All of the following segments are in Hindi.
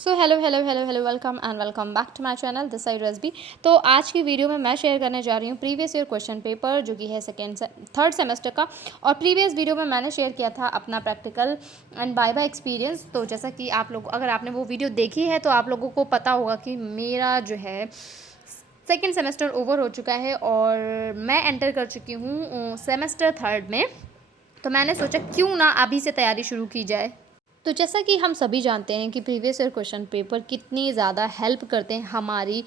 So hello welcome back to my channel this side रसबी। तो आज की वीडियो में मैं शेयर करने जा रही हूँ प्रीवियस ईयर क्वेश्चन पेपर जो कि है थर्ड सेमेस्टर का। और प्रीवियस वीडियो में मैंने शेयर किया था अपना प्रैक्टिकल एंड बाय एक्सपीरियंस। तो जैसा कि आप लोग अगर आपने वो वीडियो देखी है तो आप लोगों को पता होगा कि मेरा जो है सेकेंड सेमेस्टर ओवर हो चुका है और मैं एंटर कर चुकी हूँ सेमेस्टर थर्ड में। तो मैंने सोचा क्यों ना अभी से तैयारी शुरू की जाए। तो जैसा कि हम सभी जानते हैं कि प्रीवियस ईयर क्वेश्चन पेपर कितनी ज़्यादा हेल्प करते हैं हमारी,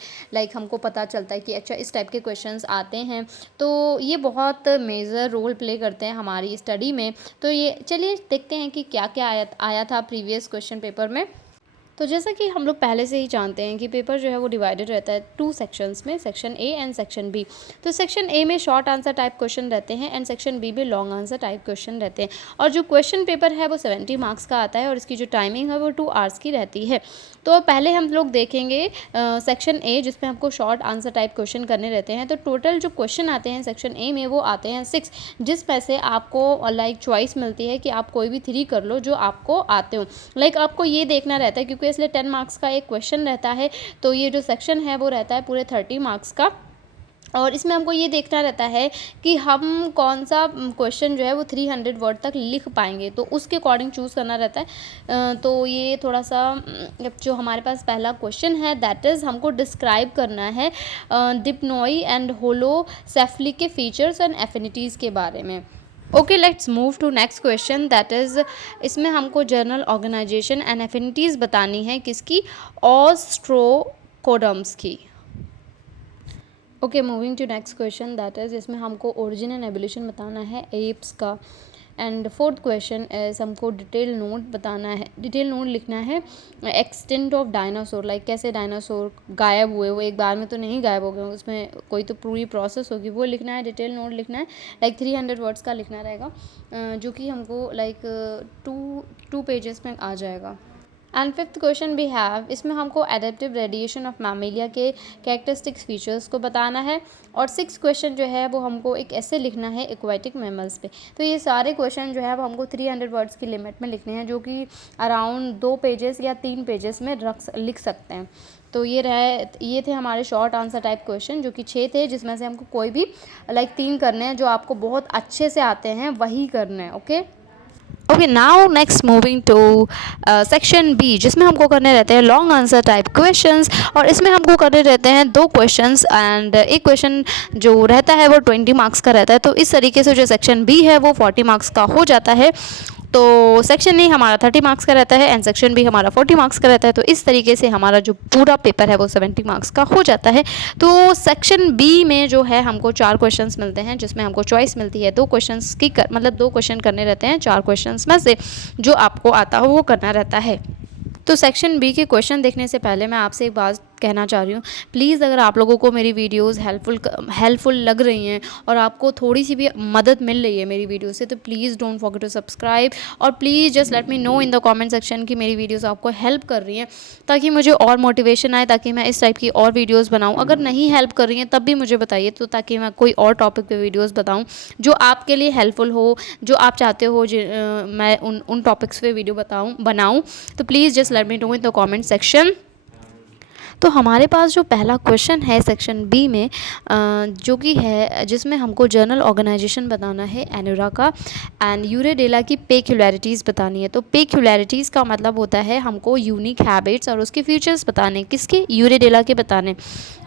हमको पता चलता है कि अच्छा इस टाइप के क्वेश्चंस आते हैं, तो ये बहुत मेजर रोल प्ले करते हैं हमारी स्टडी में। तो ये चलिए देखते हैं कि क्या क्या आया था प्रीवियस क्वेश्चन पेपर में। तो जैसा कि हम लोग पहले से ही जानते हैं कि पेपर जो है वो डिवाइडेड रहता है 2 सेक्शंस में, section A and section B. तो सेक्शन ए में शॉर्ट आंसर टाइप क्वेश्चन रहते हैं एंड सेक्शन बी में लॉन्ग आंसर टाइप क्वेश्चन रहते हैं। और जो क्वेश्चन पेपर है वो 70 मार्क्स का आता है और इसकी जो टाइमिंग है वो 2 आवर्स की रहती है। तो पहले हम लोग देखेंगे सेक्शन ए जिसमें हमको शॉर्ट आंसर टाइप क्वेश्चन करने रहते हैं। तो टोटल जो क्वेश्चन आते हैं सेक्शन ए में वो आते हैं 6, जिसमें से आपको चॉइस मिलती है कि आप कोई भी 3 कर लो जो आपको आते हो। आपको ये देखना रहता है क्योंकि इसलिए 10 मार्क्स का एक क्वेश्चन रहता है। तो ये जो सेक्शन है वो रहता है पूरे 30 मार्क्स का। और इसमें हमको ये देखना रहता है कि हम कौन सा क्वेश्चन जो है वो 300 वर्ड तक लिख पाएंगे, तो उसके अकॉर्डिंग चूज़ करना रहता है। तो ये थोड़ा सा जो हमारे पास पहला क्वेश्चन है दैट इज़ हमको डिस्क्राइब करना है डिप्नोई एंड होलोसेफली के फीचर्स एंड एफिनिटीज़ के बारे में। Okay, let's move to next question that is इसमें हमको जर्नल ऑर्गेनाइजेशन एंड एफिनिटीज़ बतानी है किसकी, ऑस्ट्रोकोडम्स की। Okay, moving to next question that is इसमें हमको ओरिजिन एंड एवोल्यूशन बताना है एप्स का। एंड फोर्थ क्वेश्चन इज हमको डिटेल नोट बताना है, डिटेल नोट लिखना है एक्सटेंट ऑफ डायनासोर, कैसे डायनासोर गायब हुए, वो एक बार में तो नहीं गायब हो गए, उसमें कोई तो पूरी प्रोसेस होगी, वो लिखना है। डिटेल नोट लिखना है 300 वर्ड्स का लिखना रहेगा, जो कि हमको टू पेजेस में आ जाएगा। एंड फिफ्थ क्वेश्चन भी हैव इसमें हमको एडेप्टिव रेडिएशन ऑफ मैमेलिया के कैरेक्टरिस्टिक्स फीचर्स को बताना है। और 6 क्वेश्चन जो है वो हमको एक ऐसे लिखना है एक्वाटिक मैमल्स पे। तो ये सारे क्वेश्चन जो है वो हमको 300 वर्ड्स की लिमिट में लिखने हैं, जो कि अराउंड 2 पेजेस या 3 पेजेस में लिख सकते हैं। तो ये थे हमारे शॉर्ट आंसर टाइप क्वेश्चन, जो कि 6 थे, जिसमें से हमको कोई भी 3 करने हैं जो आपको बहुत अच्छे से आते हैं वही करने हैं। Okay, now next moving to section B जिसमें हमको करने रहते हैं लॉन्ग आंसर टाइप क्वेश्चंस। और इसमें हमको करने रहते हैं 2 क्वेश्चंस एंड एक क्वेश्चन जो रहता है वो 20 मार्क्स का रहता है। तो इस तरीके से जो सेक्शन बी है वो 40 मार्क्स का हो जाता है। तो सेक्शन ए हमारा 30 मार्क्स का रहता है एंड सेक्शन बी हमारा 40 मार्क्स का रहता है। तो इस तरीके से हमारा जो पूरा पेपर है वो 70 मार्क्स का हो जाता है। तो सेक्शन बी में जो है हमको 4 क्वेश्चंस मिलते हैं, जिसमें हमको चॉइस मिलती है 2 क्वेश्चंस की 2 क्वेश्चन करने रहते हैं 4 क्वेश्चंस में से, जो आपको आता हो वो करना रहता है। तो सेक्शन बी के क्वेश्चन देखने से पहले मैं आपसे एक बात कहना चाह रही हूँ, प्लीज़ अगर आप लोगों को मेरी वीडियोस हेल्पफुल लग रही हैं और आपको थोड़ी सी भी मदद मिल रही है मेरी वीडियो से, तो please don't forget to subscribe और please just let me know in the comment section कि मेरी वीडियोस आपको हेल्प कर रही हैं, ताकि मुझे और मोटिवेशन आए, ताकि मैं इस टाइप की और वीडियोज़ बनाऊँ। अगर नहीं हेल्प कर रही हैं तब भी मुझे बताइए, तो ताकि मैं कोई और टॉपिक पर वीडियोज़ बताऊँ जो आपके लिए हेल्पफुल हो, जो आप चाहते हो मैं उन टॉपिक्स पे वीडियो बनाऊँ। तो please just let me know in the comment section. तो हमारे पास जो पहला क्वेश्चन है सेक्शन बी में जो कि है जिसमें हमको जर्नल ऑर्गेनाइजेशन बताना है एनोरा का एंड यूरेडेला की पेक्युलैरिटीज़ बतानी है। तो पेक्युलैरिटीज़ का मतलब होता है हमको यूनिक हैबिट्स और उसके फीचर्स बताने, किसके, यूरेडेला के बताने।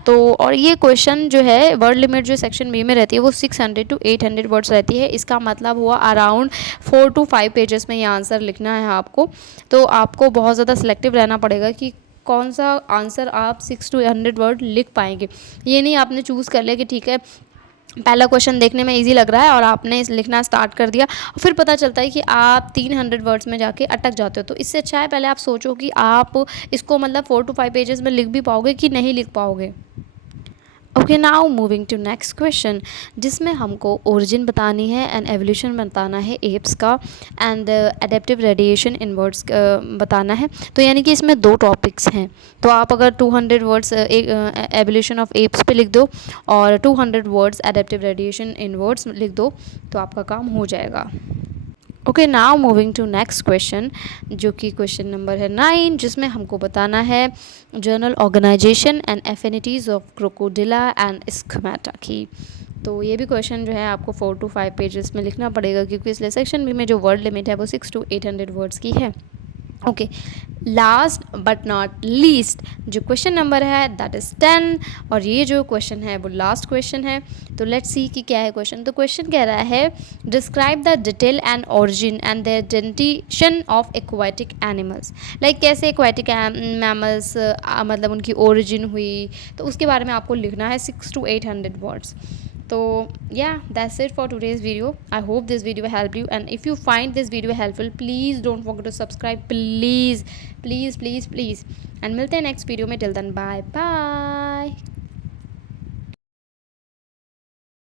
तो और ये क्वेश्चन जो है वर्ड लिमिट जो सेक्शन बी में रहती है वो 600 to 800 वर्ड्स रहती है। इसका मतलब हुआ अराउंड 4 to 5 पेजेस में ये आंसर लिखना है आपको। तो आपको बहुत ज़्यादा सिलेक्टिव रहना पड़ेगा कि कौन सा आंसर आप 6 to 100 वर्ड लिख पाएंगे। ये नहीं आपने चूज़ कर लिया कि ठीक है पहला क्वेश्चन देखने में इजी लग रहा है और आपने लिखना स्टार्ट कर दिया, फिर पता चलता है कि आप 300 वर्ड्स में जाके अटक जाते हो। तो इससे अच्छा है पहले आप सोचो कि आप इसको 4 to 5 पेजेस में लिख भी पाओगे कि नहीं लिख पाओगे। Okay, now moving to next question जिसमें हमको ओरिजिन बतानी है एंड एवोल्यूशन बताना है एप्स का and adaptive radiation in words बताना है। तो यानी कि इसमें 2 टॉपिक्स हैं। तो आप अगर 200 वर्ड्स एवोल्यूशन ऑफ एप्स पे लिख दो और 200 words adaptive radiation in words लिख दो तो आपका काम हो जाएगा। Okay, now moving to next question, जो कि क्वेश्चन नंबर है 9, जिसमें हमको बताना है general organization and affinities of crocodilia and squamata की। तो ये भी क्वेश्चन जो है आपको 4 to 5 पेजेस में लिखना पड़ेगा, क्योंकि इसलिए सेक्शन बी में जो वर्ड लिमिट है वो 600 to 800 वर्ड्स की है। Okay, last but not least जो क्वेश्चन नंबर है दैट इज़ 10, और ये जो क्वेश्चन है वो लास्ट क्वेश्चन है। तो लेट्स सी कि क्या है क्वेश्चन। तो क्वेश्चन कह रहा है describe the detail and origin and the identification of aquatic animals. Like कैसे एक्वाटिक मैमल्स मतलब उनकी ओरिजिन हुई, तो उसके बारे में आपको लिखना है 600 to 800 वर्ड्स। तो yeah, that's it for today's video. I hope this video helped you, and if you find this video helpful, please don't forget to subscribe, please please please please, and मिलते हैं next video में। till then bye bye.